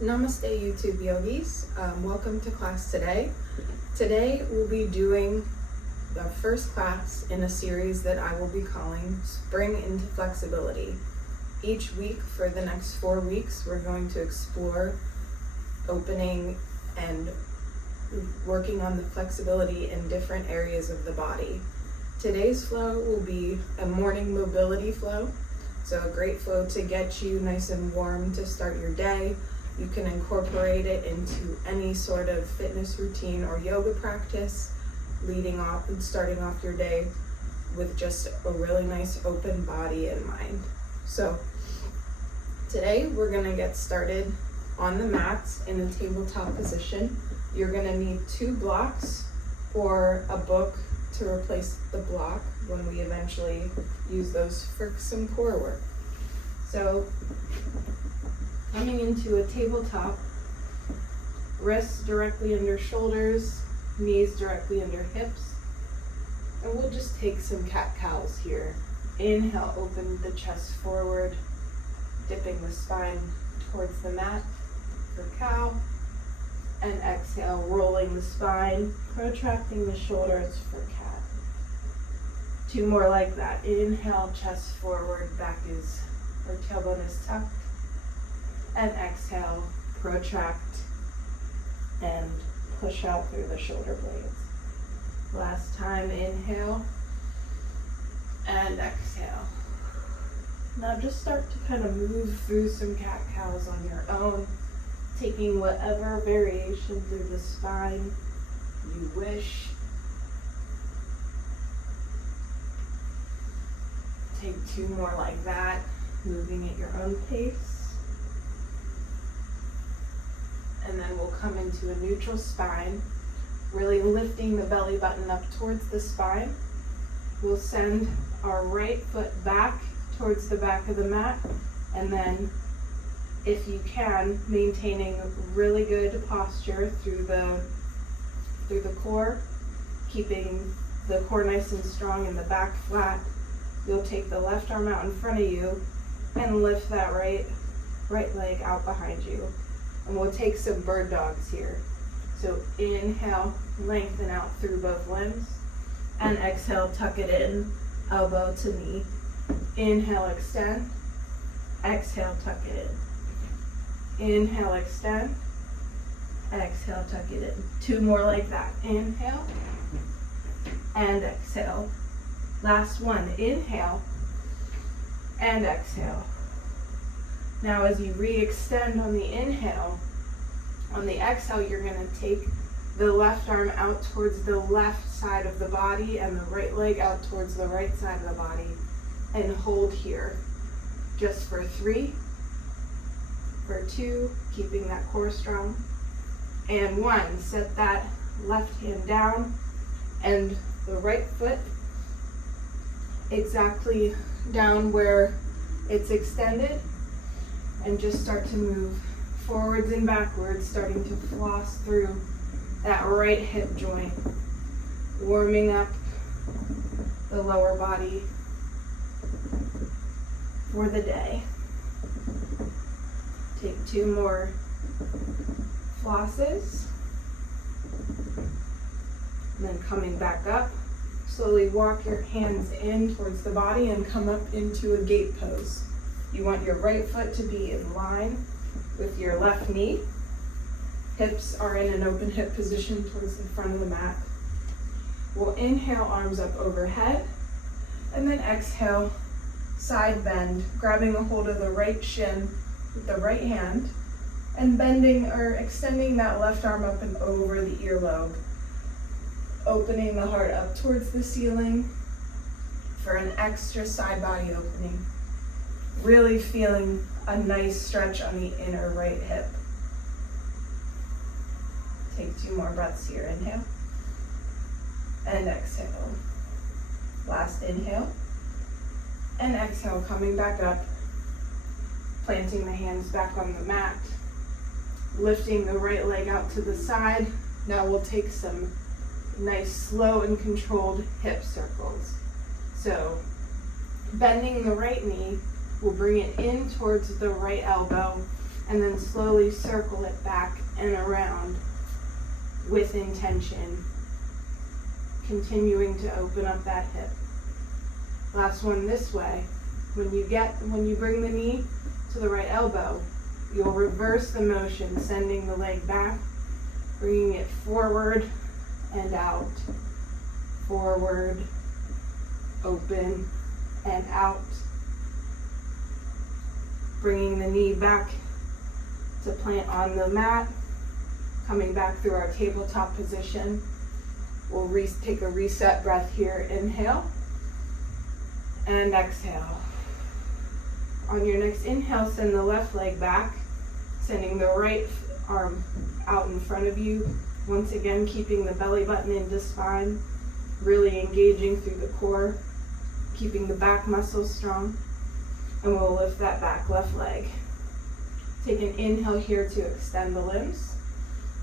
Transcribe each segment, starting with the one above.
Namaste, YouTube Yogis. Welcome to class today. Today we'll be doing the first class in a series that I will be calling Spring into Flexibility. Each week for the next 4 weeks, we're going to explore opening and working on the flexibility in different areas of the body. Today's flow will be a morning mobility flow. So a great flow to get you nice and warm to start your day. You can incorporate it into any sort of fitness routine or yoga practice, leading off and starting off your day with just a really nice open body and mind. So today we're gonna get started on the mats in a tabletop position. You're gonna need 2 blocks or a book to replace the block when we eventually use those for some core work. So coming into a tabletop, wrists directly under shoulders, knees directly under hips, and we'll just take some cat-cows here. Inhale, open the chest forward, dipping the spine towards the mat for cow, and exhale, rolling the spine, protracting the shoulders for cat. 2 more like that. Inhale, chest forward, back is, or tailbone is tucked. And exhale, protract and push out through the shoulder blades. Last time, inhale and exhale. Now just start to kind of move through some cat-cows on your own, taking whatever variation through the spine you wish. Take 2 more like that, moving at your own pace. And then we'll come into a neutral spine, really lifting the belly button up towards the spine. We'll send our right foot back towards the back of the mat, and then, if you can, maintaining really good posture through the core, keeping the core nice and strong and the back flat. You'll take the left arm out in front of you and lift that right leg out behind you. And we'll take some bird dogs here. So inhale, lengthen out through both limbs, and exhale, tuck it in, elbow to knee. Inhale, extend, exhale, tuck it in. Inhale, extend, exhale, tuck it in. 2 more like that. Inhale and exhale. Last one, inhale and exhale. Now as you re-extend on the inhale, on the exhale, you're going to take the left arm out towards the left side of the body and the right leg out towards the right side of the body, and hold here just for 3, for 2, keeping that core strong, and 1. Set that left hand down and the right foot exactly down where it's extended, and just start to move forwards and backwards, starting to floss through that right hip joint, warming up the lower body for the day. Take 2 more flosses, and then coming back up, slowly walk your hands in towards the body and come up into a gate pose. You want your right foot to be in line with your left knee. Hips are in an open hip position towards the front of the mat. We'll inhale, arms up overhead, and then exhale, side bend, grabbing a hold of the right shin with the right hand, and bending or extending that left arm up and over the earlobe, opening the heart up towards the ceiling for an extra side body opening. Really feeling a nice stretch on the inner right hip. Take 2 more breaths here. Inhale and exhale. Last inhale and exhale, coming back up, planting the hands back on the mat, lifting the right leg out to the side. Now we'll take some nice slow and controlled hip circles. So bending the right knee, we'll bring it in towards the right elbow and then slowly circle it back and around with intention, continuing to open up that hip. Last one this way. When you bring the knee to the right elbow, you'll reverse the motion, sending the leg back, bringing it forward and out, forward, open, and out. Bringing the knee back to plant on the mat, coming back through our tabletop position. We'll take a reset breath here. Inhale and exhale. On your next inhale, send the left leg back, sending the right arm out in front of you. Once again, keeping the belly button into spine, really engaging through the core, keeping the back muscles strong. And we'll lift that back left leg. Take an inhale here to extend the limbs.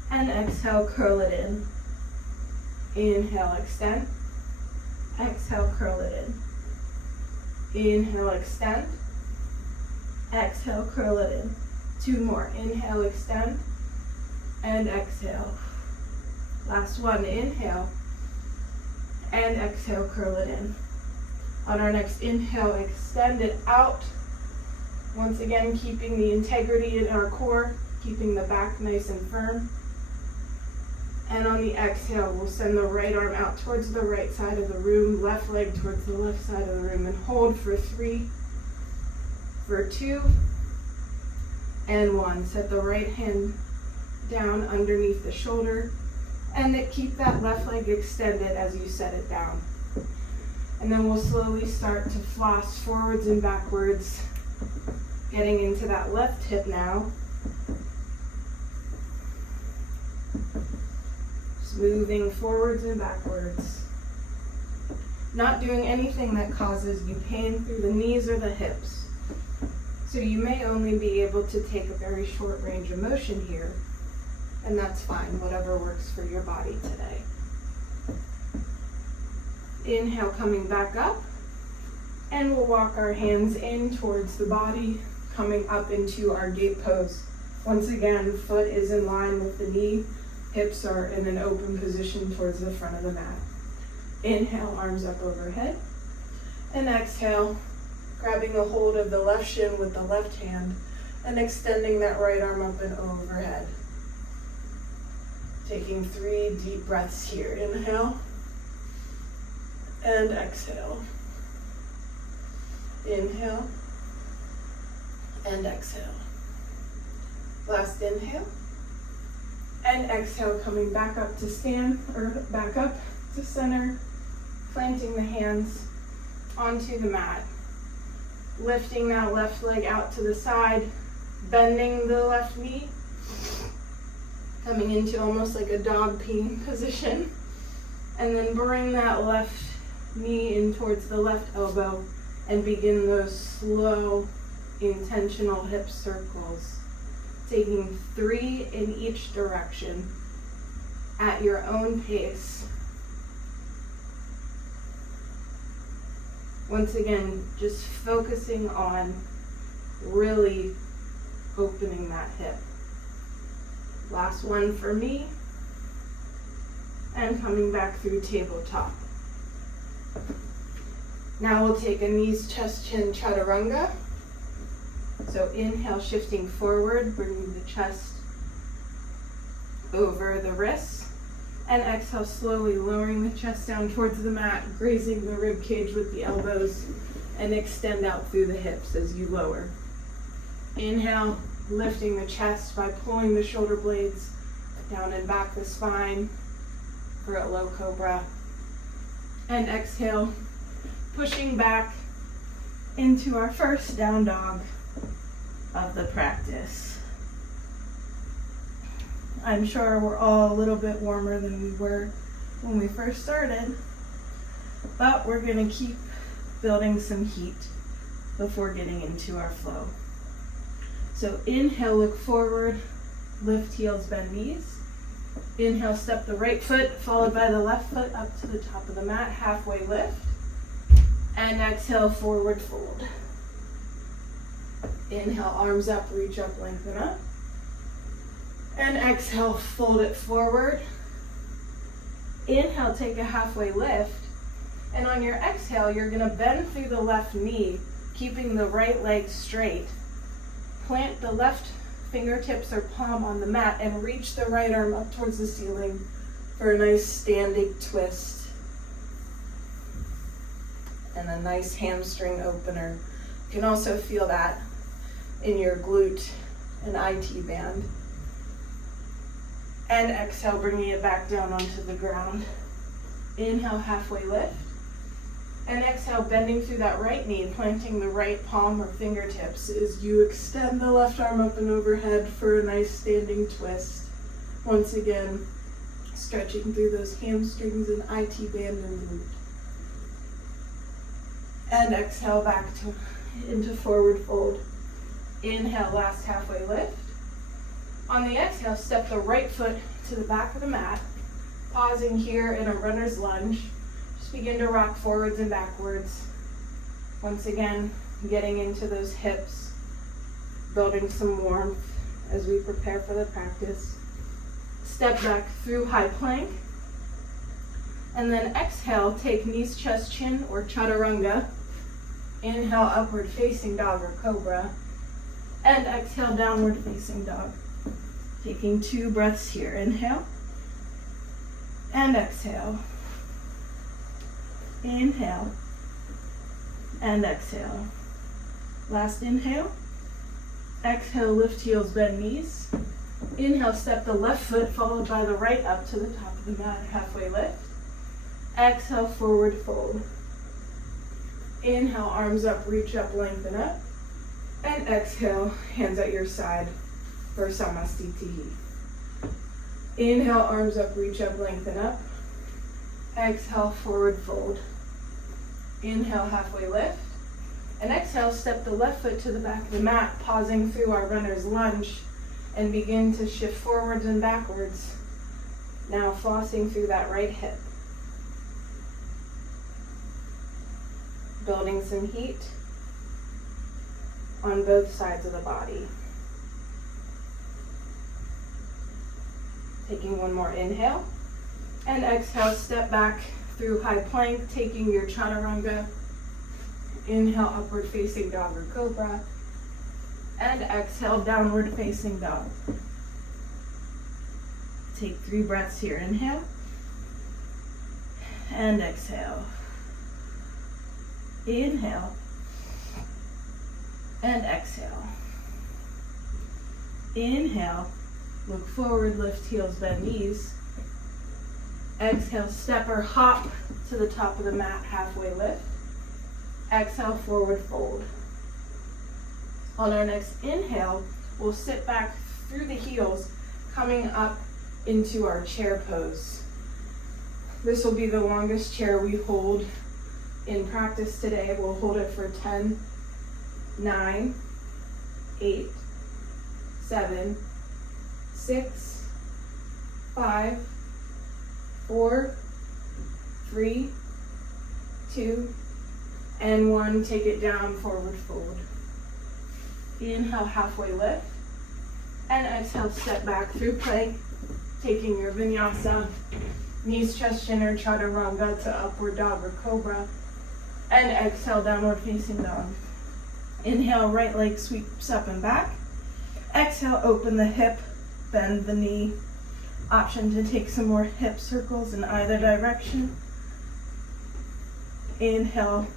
And exhale, curl it in. Inhale, extend. Exhale, curl it in. Inhale, extend. Exhale, curl it in. 2 more. Inhale, extend. And exhale. Last one. Inhale. And exhale, curl it in. On our next inhale, extend it out. Once again, keeping the integrity in our core, keeping the back nice and firm. And on the exhale, we'll send the right arm out towards the right side of the room, left leg towards the left side of the room, and hold for 3, for 2, and 1. Set the right hand down underneath the shoulder, and then keep that left leg extended as you set it down. And then we'll slowly start to floss forwards and backwards, getting into that left hip now. Just moving forwards and backwards. Not doing anything that causes you pain through the knees or the hips. So you may only be able to take a very short range of motion here, and that's fine, whatever works for your body today. Inhale, coming back up, and we'll walk our hands in towards the body, coming up into our gate pose. Once again, foot is in line with the knee, hips are in an open position towards the front of the mat. Inhale, arms up overhead, and exhale, grabbing a hold of the left shin with the left hand, and extending that right arm up and overhead. Taking 3 deep breaths here. Inhale, and exhale. Inhale and exhale. Last inhale and exhale, coming back up to stand, or back up to center, planting the hands onto the mat. Lifting that left leg out to the side, bending the left knee, coming into almost like a dog peeing position, and then bring that left knee in towards the left elbow and begin those slow, intentional hip circles, taking 3 in each direction at your own pace. Once again, just focusing on really opening that hip. Last one for me, and coming back through tabletop. Now we'll take a knees, chest, chin, Chaturanga. So inhale, shifting forward, bringing the chest over the wrists. And exhale, slowly lowering the chest down towards the mat, grazing the rib cage with the elbows, and extend out through the hips as you lower. Inhale, lifting the chest by pulling the shoulder blades down and back the spine for a low cobra. And exhale, pushing back into our first down dog of the practice. I'm sure we're all a little bit warmer than we were when we first started, but we're going to keep building some heat before getting into our flow. So inhale, look forward, lift heels, bend knees. Inhale, step the right foot followed by the left foot up to the top of the mat, halfway lift. And exhale, forward fold. Inhale, arms up, reach up, lengthen up. And exhale, fold it forward. Inhale, take a halfway lift. And on your exhale, you're gonna bend through the left knee, keeping the right leg straight. Plant the left fingertips or palm on the mat and reach the right arm up towards the ceiling for a nice standing twist. And a nice hamstring opener. You can also feel that in your glute and IT band. And exhale, bringing it back down onto the ground. Inhale, halfway lift. And exhale, bending through that right knee, planting the right palm or fingertips as you extend the left arm up and overhead for a nice standing twist. Once again, stretching through those hamstrings and IT band and glute. And exhale back into forward fold. Inhale, last halfway lift. On the exhale, step the right foot to the back of the mat, pausing here in a runner's lunge. Just begin to rock forwards and backwards. Once again, getting into those hips, building some warmth as we prepare for the practice. Step back through high plank. And then exhale, take knees, chest, chin, or Chaturanga. Inhale, upward facing dog or cobra. And exhale, downward facing dog. Taking 2 breaths here. Inhale. And exhale. Inhale. And exhale. Last inhale. Exhale, lift heels, bend knees. Inhale, step the left foot followed by the right up to the top of the mat, halfway lift. Exhale, forward fold. Inhale, arms up, reach up, lengthen up. And exhale, hands at your side for Namaste. Inhale, arms up, reach up, lengthen up. Exhale, forward fold. Inhale, halfway lift. And exhale, step the left foot to the back of the mat, pausing through our runner's lunge, and begin to shift forwards and backwards. Now flossing through that right hip. Building some heat on both sides of the body. Taking one more inhale. And exhale, step back through high plank, taking your Chaturanga. Inhale, upward facing dog or cobra. And exhale, downward facing dog. Take 3 breaths here. Inhale. And exhale. Inhale. And exhale. Inhale. Look forward, lift heels, bend knees. Exhale, step or hop to the top of the mat, halfway lift. Exhale, forward fold. On our next inhale, we'll sit back through the heels, coming up into our chair pose. This will be the longest chair we hold in practice today. We'll hold it for 10, 9, 8, 7, 6, 5, 4, 3, 2, and 1. Take it down, forward fold. Inhale, halfway lift. And exhale, step back through plank, taking your vinyasa, knees, chest, chin, or Chaturanga to upward dog or cobra. And exhale, downward facing dog. Inhale, right leg sweeps up and back. Exhale, open the hip, bend the knee. Option to take some more hip circles in either direction. Inhale,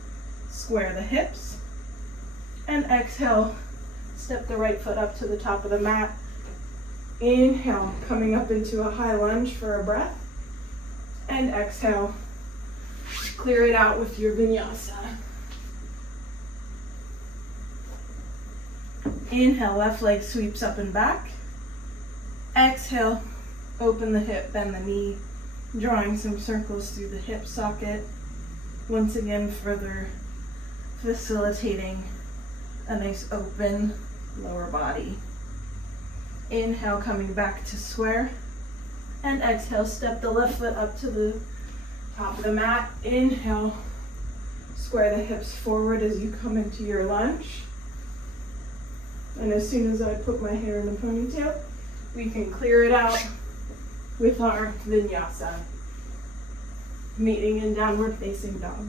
square the hips. And exhale, step the right foot up to the top of the mat. Inhale, coming up into a high lunge for a breath. And exhale, clear it out with your vinyasa. Inhale, left leg sweeps up and back. Exhale, open the hip, bend the knee, drawing some circles through the hip socket. Once again, further facilitating a nice open lower body. Inhale, coming back to square. And exhale, step the left foot up to the top of the mat. Inhale, square the hips forward as you come into your lunge. And as soon as I put my hair in a ponytail, we can clear it out with our vinyasa. Meeting in downward facing dog.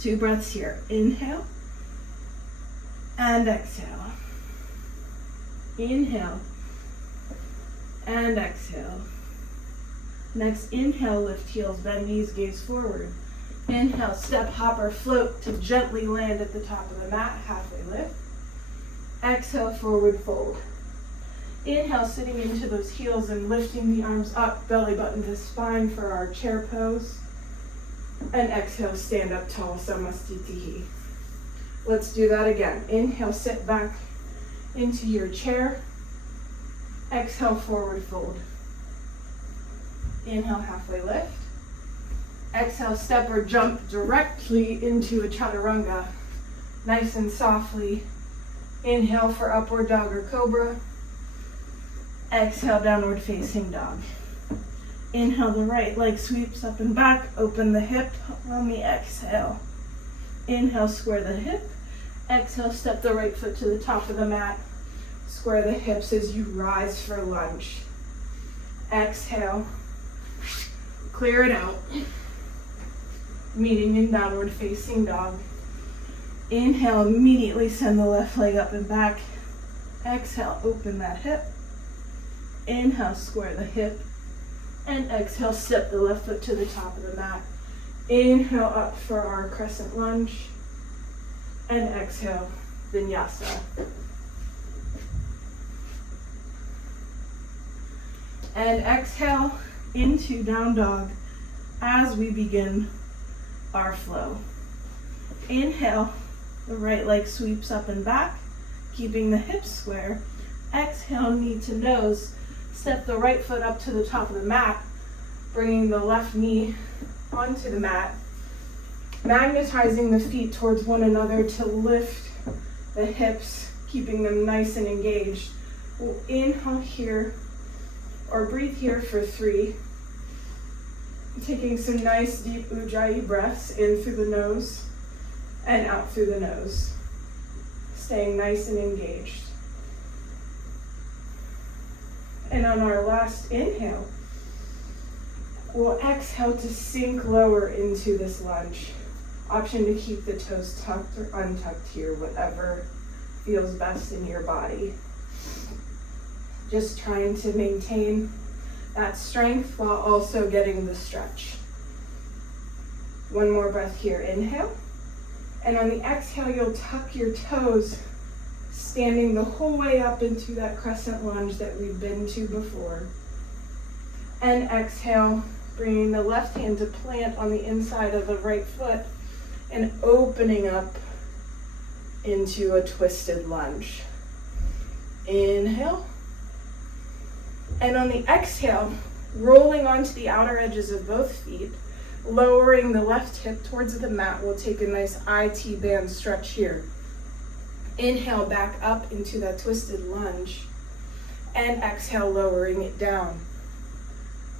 2 breaths here. Inhale and exhale. Inhale and exhale. Next, inhale, lift heels, bend knees, gaze forward. Inhale, step, hop, or float to gently land at the top of the mat, halfway lift. Exhale, forward fold. Inhale, sitting into those heels and lifting the arms up, belly button to spine for our chair pose. And exhale, stand up tall, Namaste. Let's do that again. Inhale, sit back into your chair. Exhale, forward fold. Inhale, halfway lift. Exhale, step or jump directly into a Chaturanga. Nice and softly. Inhale for upward dog or cobra. Exhale, downward facing dog. Inhale, the right leg sweeps up and back. Open the hip on the exhale. Inhale, square the hip. Exhale, step the right foot to the top of the mat. Square the hips as you rise for lunge. Exhale, clear it out. Meeting in downward facing dog. Inhale, immediately send the left leg up and back. Exhale, open that hip. Inhale, square the hip. And exhale, step the left foot to the top of the mat. Inhale up for our crescent lunge. And exhale, vinyasa. And exhale into down dog as we begin our flow. Inhale, the right leg sweeps up and back, keeping the hips square. Exhale, knee to nose. Step the right foot up to the top of the mat, bringing the left knee onto the mat, magnetizing the feet towards one another to lift the hips, keeping them nice and engaged. We'll inhale here, or breathe here for 3. Taking some nice deep ujjayi breaths in through the nose and out through the nose. Staying nice and engaged. And on our last inhale, we'll exhale to sink lower into this lunge. Option to keep the toes tucked or untucked here, whatever feels best in your body. Just trying to maintain that strength while also getting the stretch. One more breath here, inhale. And on the exhale, you'll tuck your toes, standing the whole way up into that crescent lunge that we've been to before. And exhale, bringing the left hand to plant on the inside of the right foot and opening up into a twisted lunge. Inhale. And on the exhale, rolling onto the outer edges of both feet, lowering the left hip towards the mat. We'll take a nice IT band stretch here. Inhale back up into that twisted lunge. And exhale, lowering it down.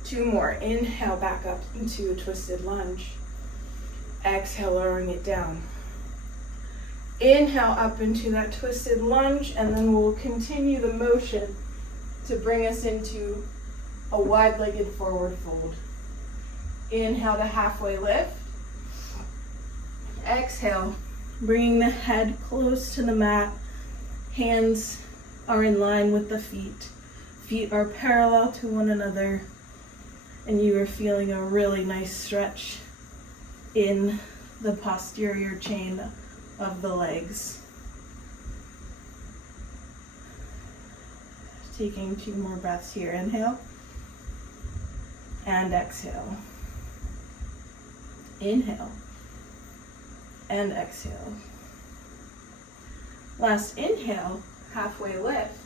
2 more. Inhale back up into a twisted lunge. Exhale, lowering it down. Inhale up into that twisted lunge, and then we'll continue the motion to bring us into a wide-legged forward fold. Inhale to halfway lift. Exhale, bringing the head close to the mat. Hands are in line with the feet. Feet are parallel to one another. And you are feeling a really nice stretch in the posterior chain of the legs. Taking 2 more breaths here. Inhale and exhale. Inhale and exhale. Last inhale, halfway lift.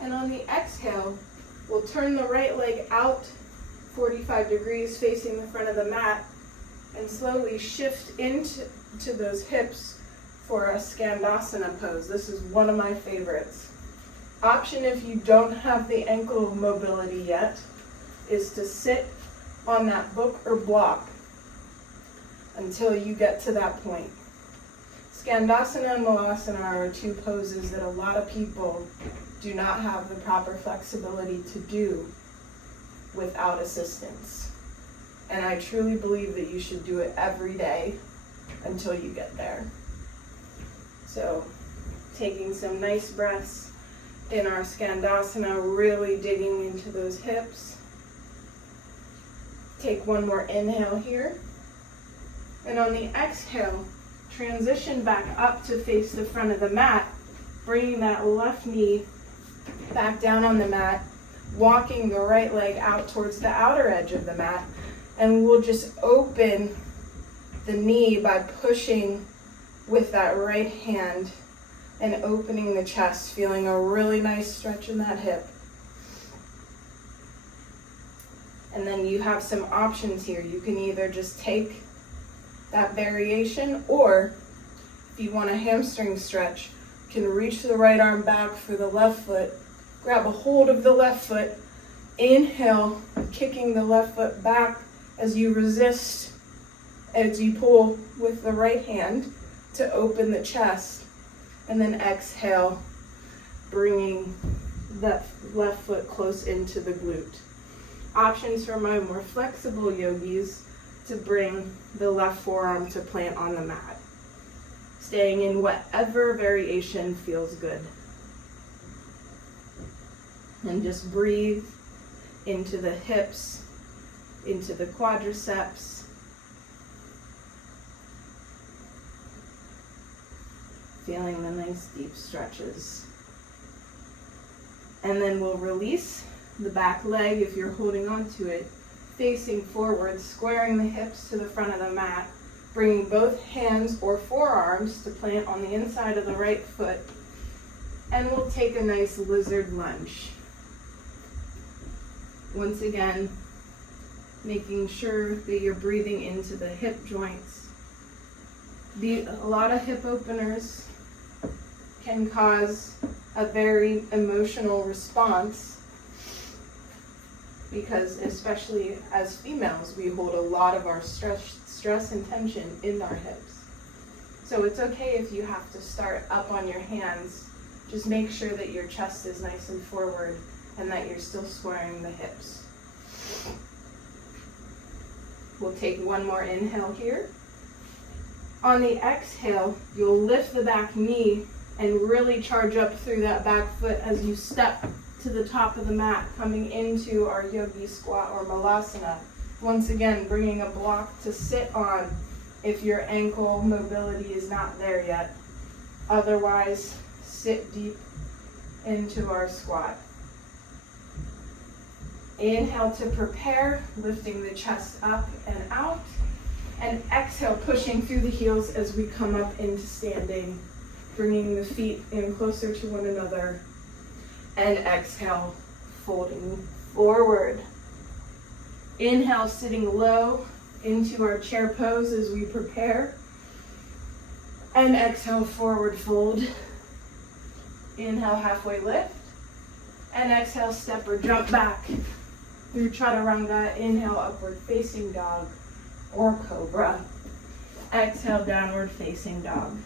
And on the exhale, we'll turn the right leg out 45 degrees facing the front of the mat and slowly shift into those hips for a Skandasana Pose. This is one of my favorites. Option if you don't have the ankle mobility yet is to sit on that book or block until you get to that point. Skandasana and Malasana are two poses that a lot of people do not have the proper flexibility to do without assistance. And I truly believe that you should do it every day until you get there. So, taking some nice breaths in our Skandasana, really digging into those hips. Take one more inhale here. And on the exhale, transition back up to face the front of the mat, bringing that left knee back down on the mat, walking the right leg out towards the outer edge of the mat, and we'll just open the knee by pushing with that right hand and opening the chest, feeling a really nice stretch in that hip. And then you have some options here. You can either just take that variation, or if you want a hamstring stretch, you can reach the right arm back for the left foot, grab a hold of the left foot, inhale, kicking the left foot back as you resist, as you pull with the right hand to open the chest, and then exhale, bringing that left foot close into the glute. Options for my more flexible yogis to bring the left forearm to plant on the mat, staying in whatever variation feels good. And just breathe into the hips, into the quadriceps. Feeling the nice deep stretches. And then we'll release the back leg if you're holding on to it, facing forward, squaring the hips to the front of the mat, bringing both hands or forearms to plant on the inside of the right foot, and we'll take a nice lizard lunge. Once again, making sure that you're breathing into the hip joints. A lot of hip openers can cause a very emotional response, because especially as females, we hold a lot of our stress and tension in our hips. So it's okay if you have to start up on your hands. Just make sure that your chest is nice and forward and that you're still squaring the hips. We'll take one more inhale here. On the exhale, you'll lift the back knee and really charge up through that back foot as you step to the top of the mat, coming into our Yogi Squat or Malasana. Once again, bringing a block to sit on if your ankle mobility is not there yet. Otherwise, sit deep into our squat. Inhale to prepare, lifting the chest up and out. And exhale, pushing through the heels as we come up into standing, bringing the feet in closer to one another. And exhale, folding forward. Inhale, sitting low into our chair pose as we prepare. And exhale, forward fold. Inhale, halfway lift. And exhale, step or jump back through Chaturanga. Inhale, upward facing dog or cobra. Exhale, downward facing dog.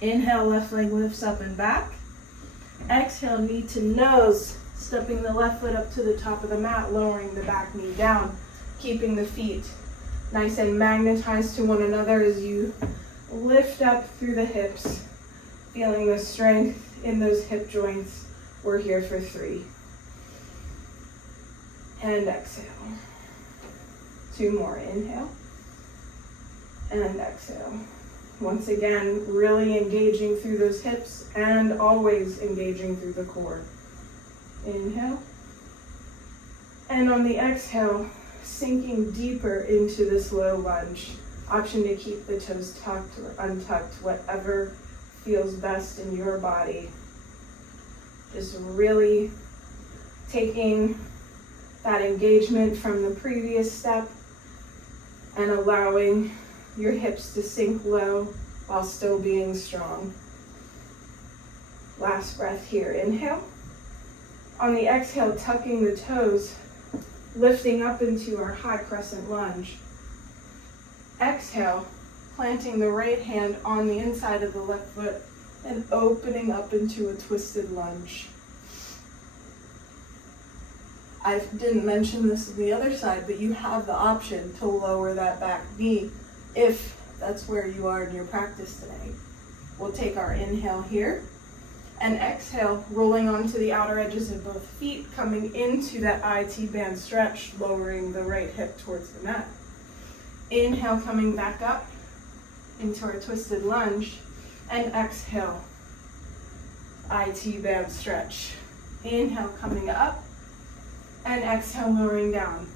Inhale, left leg lifts up and back. Exhale, knee to nose, stepping the left foot up to the top of the mat, lowering the back knee down, keeping the feet nice and magnetized to one another as you lift up through the hips, feeling the strength in those hip joints. We're here for 3. And exhale. 2 more, inhale. And exhale. Once again, really engaging through those hips and always engaging through the core. Inhale. And on the exhale, sinking deeper into this low lunge. Option to keep the toes tucked or untucked, whatever feels best in your body. Just really taking that engagement from the previous step and allowing your hips to sink low while still being strong. Last breath here, inhale. On the exhale, tucking the toes, lifting up into our high crescent lunge. Exhale, planting the right hand on the inside of the left foot and opening up into a twisted lunge. I didn't mention this on the other side, but you have the option to lower that back knee if that's where you are in your practice today. We'll take our inhale here and exhale, rolling onto the outer edges of both feet, coming into that IT band stretch, lowering the right hip towards the mat. Inhale, coming back up into our twisted lunge, and exhale, IT band stretch. Inhale, coming up, and exhale, lowering down.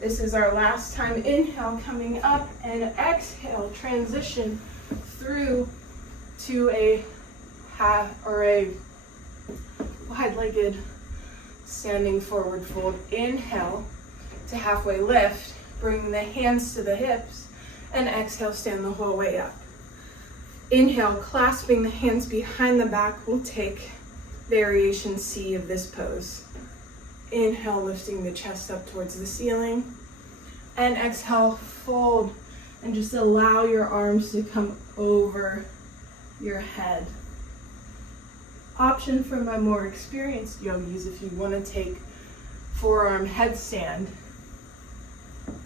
This is our last time. Inhale, coming up, and exhale, transition through to a wide-legged standing forward fold. Inhale to halfway lift, bring the hands to the hips, and exhale, stand the whole way up. Inhale, clasping the hands behind the back, we'll take variation C of this pose. Inhale, lifting the chest up towards the ceiling, and exhale, fold, and just allow your arms to come over your head. Option for my more experienced yogis, if you want to take forearm headstand,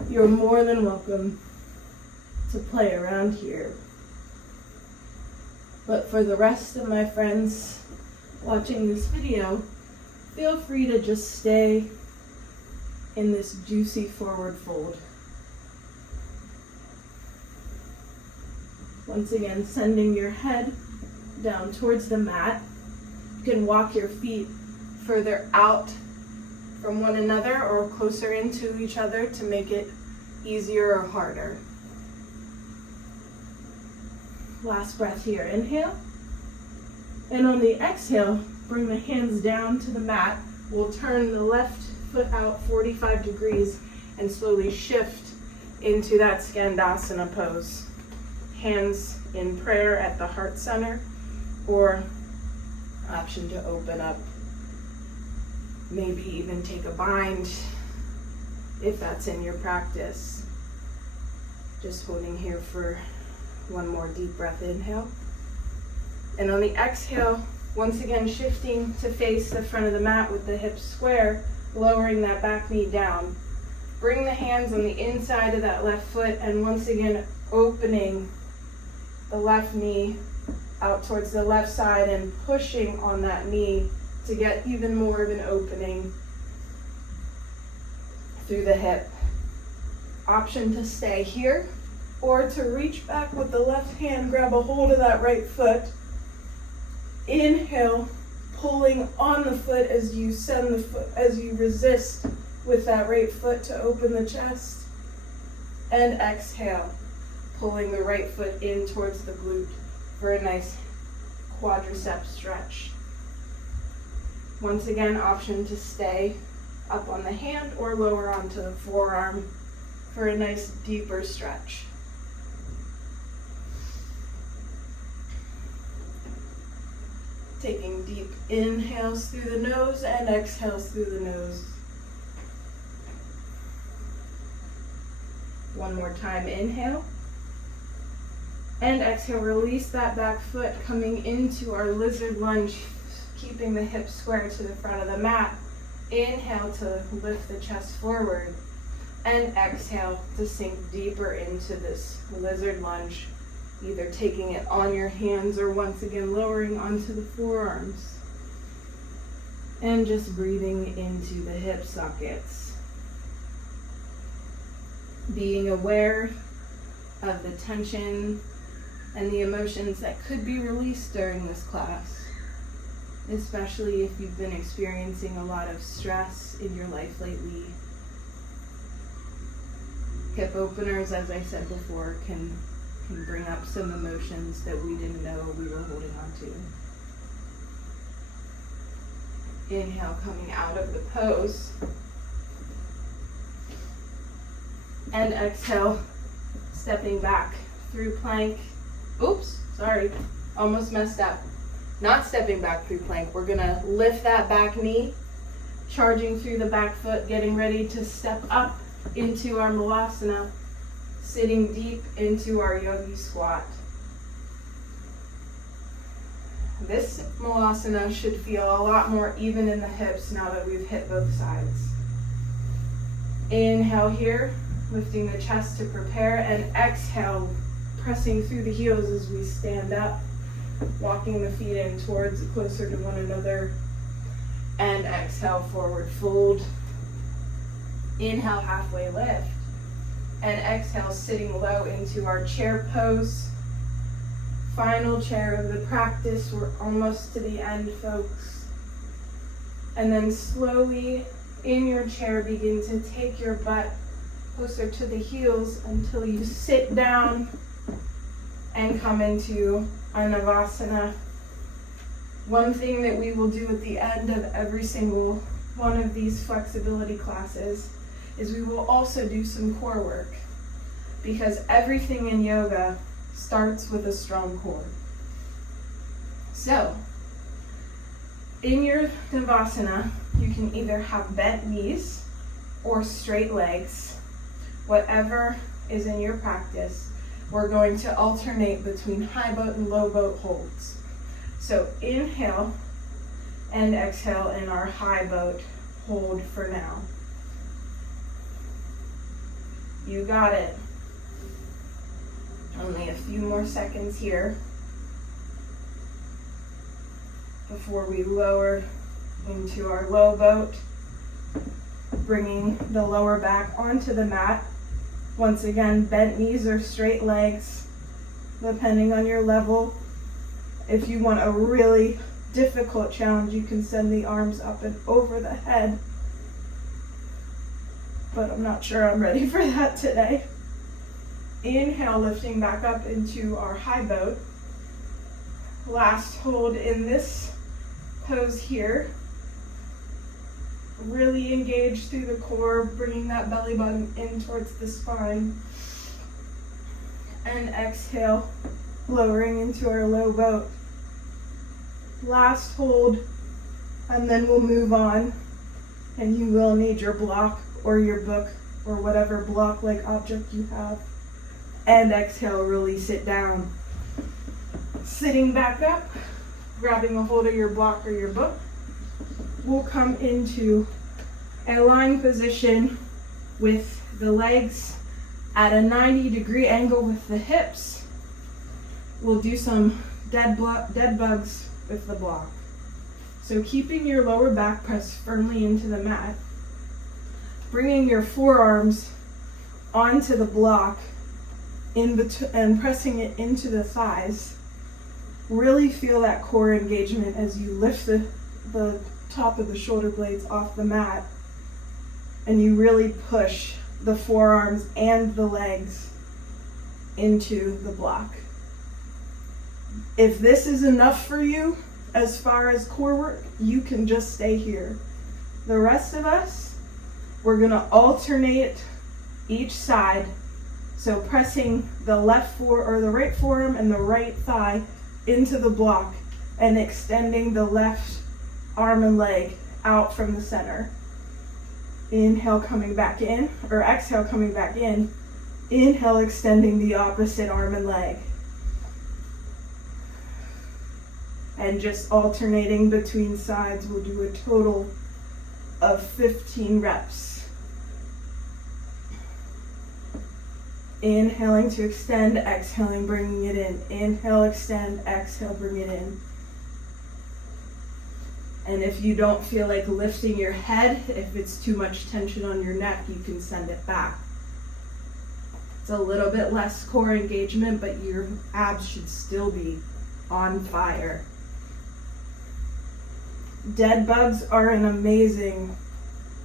you're more than welcome to play around here. But for the rest of my friends watching this video, feel free to just stay in this juicy forward fold. Once again, sending your head down towards the mat. You can walk your feet further out from one another or closer into each other to make it easier or harder. Last breath here, inhale. And on the exhale, bring the hands down to the mat. We'll turn the left foot out 45 degrees and slowly shift into that Skandasana pose. Hands in prayer at the heart center, or option to open up, maybe even take a bind if that's in your practice. Just holding here for one more deep breath, inhale. And on the exhale, once again shifting to face the front of the mat with the hips square, lowering that back knee down. Bring the hands on the inside of that left foot and once again opening the left knee out towards the left side and pushing on that knee to get even more of an opening through the hip. Option to stay here or to reach back with the left hand, grab a hold of that right foot. Inhale, pulling on the foot as you send the foot, as you resist with that right foot to open the chest. And exhale, pulling the right foot in towards the glute for a nice quadricep stretch. Once again, option to stay up on the hand or lower onto the forearm for a nice deeper stretch. Taking deep inhales through the nose and exhales through the nose. One more time, inhale. And exhale, release that back foot coming into our lizard lunge, keeping the hips square to the front of the mat. Inhale to lift the chest forward. And exhale to sink deeper into this lizard lunge, either taking it on your hands or once again lowering onto the forearms. And just breathing into the hip sockets. Being aware of the tension and the emotions that could be released during this class, especially if you've been experiencing a lot of stress in your life lately. Hip openers, as I said before, can bring up some emotions that we didn't know we were holding on to. Inhale, coming out of the pose. And exhale, stepping back through plank. Oops, sorry, almost messed up. Not stepping back through plank. We're gonna lift that back knee, charging through the back foot, getting ready to step up into our Malasana. sitting deep into our Yogi Squat. This Malasana should feel a lot more even in the hips now that we've hit both sides. Inhale here, lifting the chest to prepare, and exhale, pressing through the heels as we stand up, walking the feet in towards closer to one another, and exhale, forward fold. Inhale, halfway lift, and exhale, sitting low into our chair pose. Final chair of the practice. We're almost to the end, folks. And then slowly in your chair, begin to take your butt closer to the heels until you sit down and come into a Navasana. One thing that we will do at the end of every single one of these flexibility classes is we will also do some core work, because everything in yoga starts with a strong core. So, in your Navasana, you can either have bent knees or straight legs, whatever is in your practice. We're going to alternate between high boat and low boat holds. So inhale and exhale in our high boat hold for now. You got it. Only a few more seconds here before we lower into our low boat, bringing the lower back onto the mat. Once again, bent knees or straight legs, depending on your level. If you want a really difficult challenge, you can send the arms up and over the head, but I'm not sure I'm ready for that today. Inhale, lifting back up into our high boat. Last hold in this pose here. Really engage through the core, bringing that belly button in towards the spine. And exhale, lowering into our low boat. Last hold, and then we'll move on. And you will need your block or your book or whatever block-like object you have. And exhale, release it down. Sitting back up, grabbing a hold of your block or your book. We'll come into a lying position with the legs at a 90-degree angle with the hips. We'll do some dead bugs with the block. So keeping your lower back pressed firmly into the mat, bringing your forearms onto the block and pressing it into the thighs. Really feel that core engagement as you lift the top of the shoulder blades off the mat, and you really push the forearms and the legs into the block. If this is enough for you as far as core work, you can just stay here. The rest of us, we're gonna alternate each side. So pressing the the right forearm and the right thigh into the block and extending the left arm and leg out from the center. Inhale, coming back in, or exhale, coming back in. Inhale, extending the opposite arm and leg. And just alternating between sides. We'll do a total of 15 reps. Inhaling to extend, exhaling, bringing it in. Inhale, extend, exhale, bring it in. And if you don't feel like lifting your head, if it's too much tension on your neck, you can send it back. It's a little bit less core engagement, but your abs should still be on fire. Dead bugs are an amazing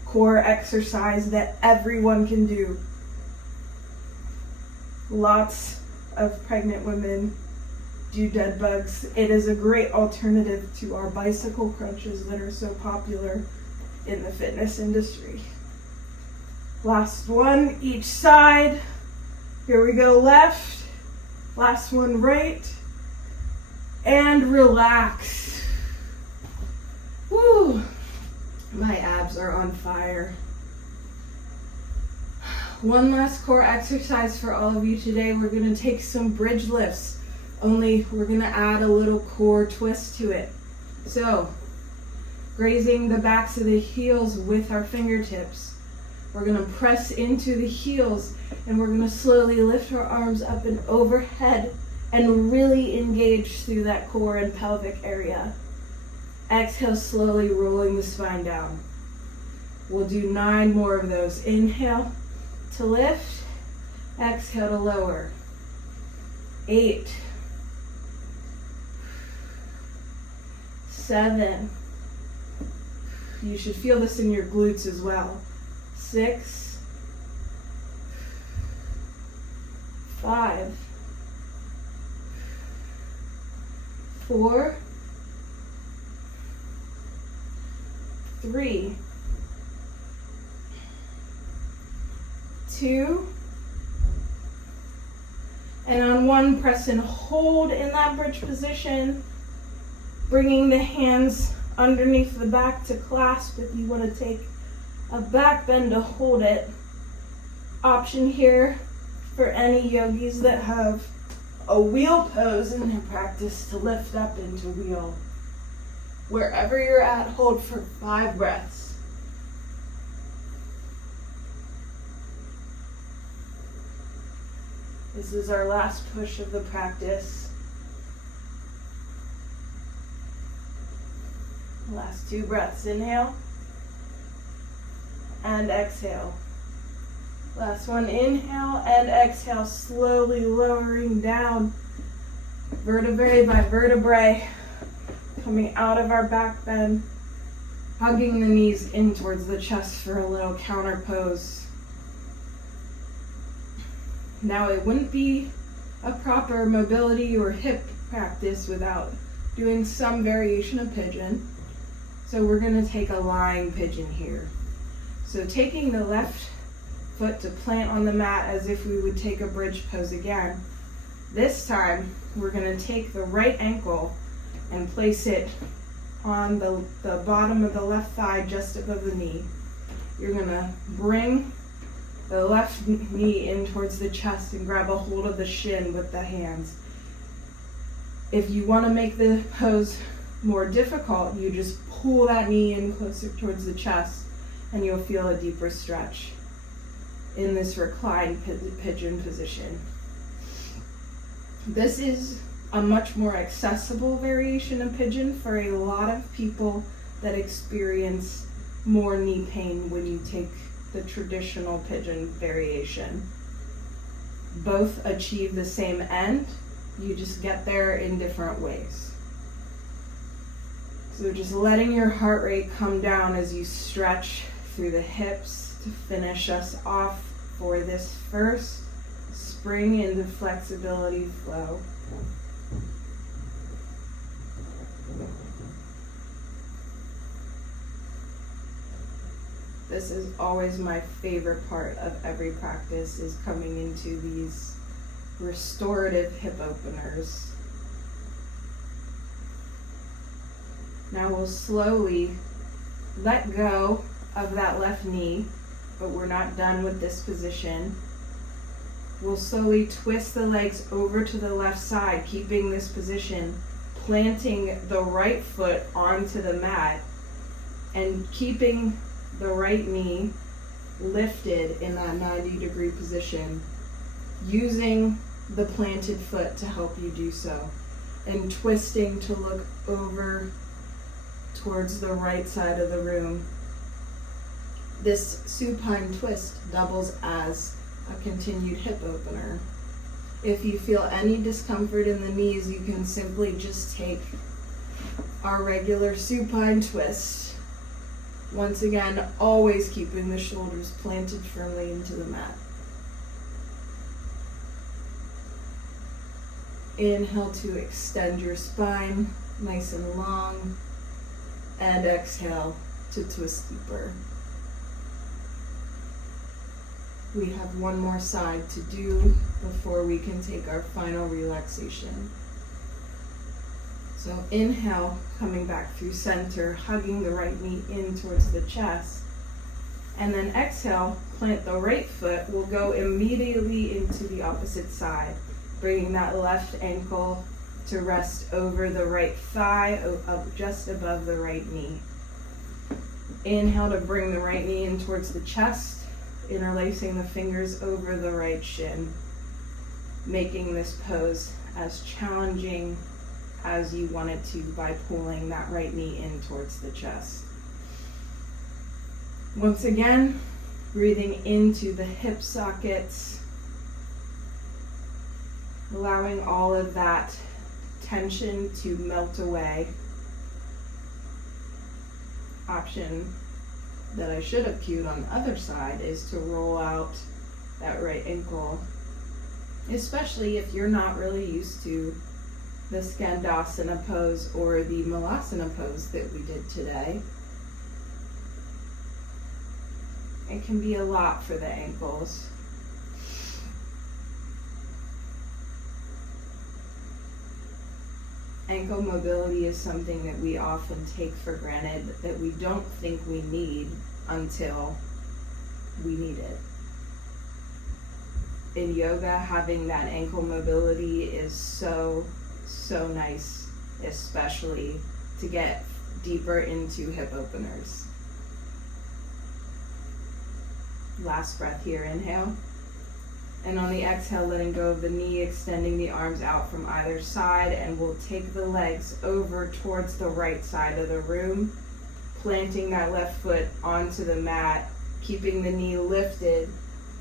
core exercise that everyone can do. Lots of pregnant women do dead bugs. It is a great alternative to our bicycle crunches that are so popular in the fitness industry. Last one, each side. Here we go, left. Last one, right. And relax. Woo! My abs are on fire. one last core exercise for all of you today. We're going to take some bridge lifts, only we're going to add a little core twist to it. So, grazing the backs of the heels with our fingertips. We're going to press into the heels and we're going to slowly lift our arms up and overhead and really engage through that core and pelvic area. Exhale, slowly rolling the spine down. We'll do 9 more of those. Inhale to lift, exhale to lower. 8, 7. You should feel this in your glutes as well. 6, 5, 4, 3, 2, and on 1, press and hold in that bridge position, bringing the hands underneath the back to clasp if you want to take a back bend to hold it. Option here for any yogis that have a wheel pose in their practice to lift up into wheel. Wherever you're at, hold for 5 breaths. This is our last push of the practice. Last 2 breaths. Inhale and exhale. Last one, inhale and exhale, slowly lowering down, vertebrae by vertebrae, coming out of our back bend, hugging the knees in towards the chest for a little counter pose. Now, it wouldn't be a proper mobility or hip practice without doing some variation of pigeon. So we're going to take a lying pigeon here. So taking the left foot to plant on the mat as if we would take a bridge pose again. This time, we're going to take the right ankle and place it on the bottom of the left thigh just above the knee. You're going to bring the left knee in towards the chest and grab a hold of the shin with the hands. If you want to make the pose more difficult, you just pull that knee in closer towards the chest and you'll feel a deeper stretch in this reclined pigeon position. This is a much more accessible variation of pigeon for a lot of people that experience more knee pain when you take the traditional pigeon variation. Both achieve the same end, you just get there in different ways. So just letting your heart rate come down as you stretch through the hips to finish us off for this first spring into flexibility flow. This is always my favorite part of every practice, is coming into these restorative hip openers. Now we'll slowly let go of that left knee, but we're not done with this position. We'll slowly twist the legs over to the left side, keeping this position, planting the right foot onto the mat, and keeping the right knee lifted in that 90-degree position, using the planted foot to help you do so, and twisting to look over towards the right side of the room. This supine twist doubles as a continued hip opener. If you feel any discomfort in the knees, you can simply just take our regular supine twist. Once again, always keeping the shoulders planted firmly into the mat. Inhale to extend your spine nice and long, and exhale to twist deeper. We have one more side to do before we can take our final relaxation. So inhale, coming back through center, hugging the right knee in towards the chest. And then exhale, plant the right foot. We'll go immediately into the opposite side, bringing that left ankle to rest over the right thigh, up just above the right knee. Inhale to bring the right knee in towards the chest, interlacing the fingers over the right shin, making this pose as challenging as you want it to by pulling that right knee in towards the chest. Once again, breathing into the hip sockets, allowing all of that tension to melt away. Option that I should have cued on the other side is to roll out that right ankle, especially if you're not really used to the Skandasana pose or the Malasana pose that we did today. It can be a lot for the ankles. Ankle mobility is something that we often take for granted, that we don't think we need until we need it. In yoga, having that ankle mobility is so nice, especially to get deeper into hip openers. Last breath here, inhale. And on the exhale, letting go of the knee, extending the arms out from either side, and we'll take the legs over towards the right side of the room, planting that left foot onto the mat, keeping the knee lifted,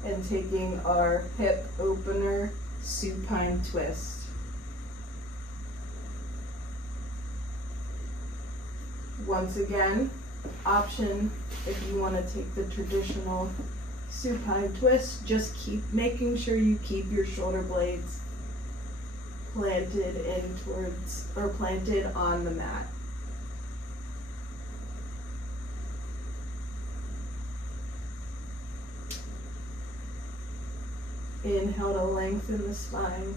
and taking our hip opener supine twist. Once again, option if you want to take the traditional supine twist, just keep making sure you keep your shoulder blades planted in towards or planted on the mat. Inhale to lengthen the spine.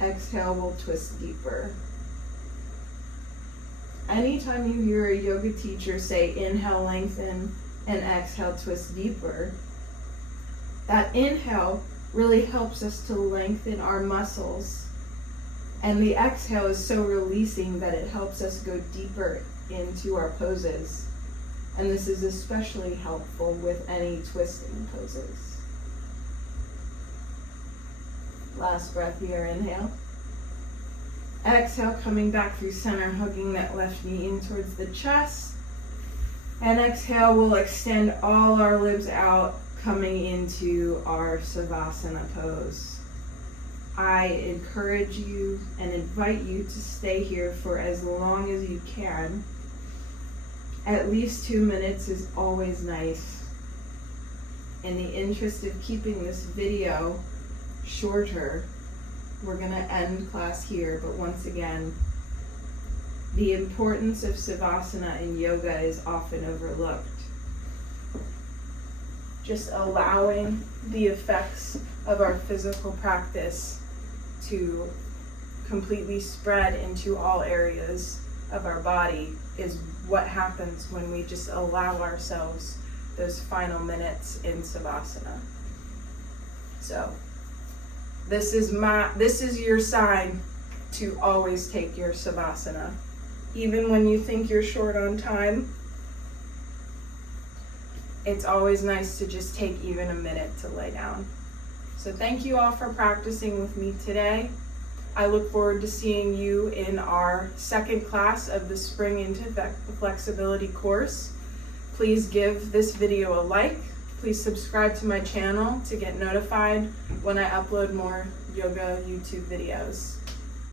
Exhale, we'll twist deeper. Anytime you hear a yoga teacher say inhale, lengthen, and exhale, twist deeper, that inhale really helps us to lengthen our muscles, and the exhale is so releasing that it helps us go deeper into our poses, and this is especially helpful with any twisting poses. Last breath here, inhale. Exhale, coming back through center, hugging that left knee in towards the chest. And exhale, we'll extend all our ribs out, coming into our Savasana Pose. I encourage you and invite you to stay here for as long as you can. At least 2 minutes is always nice. In the interest of keeping this video shorter, we're going to end class here, but once again, the importance of Savasana in yoga is often overlooked. Just allowing the effects of our physical practice to completely spread into all areas of our body is what happens when we just allow ourselves those final minutes in Savasana. So, this is your sign to always take your Savasana. Even when you think you're short on time, it's always nice to just take even a minute to lay down. So thank you all for practicing with me today. I look forward to seeing you in our second class of the Spring into Flexibility course. Please give this video a like. Please subscribe to my channel to get notified when I upload more yoga YouTube videos.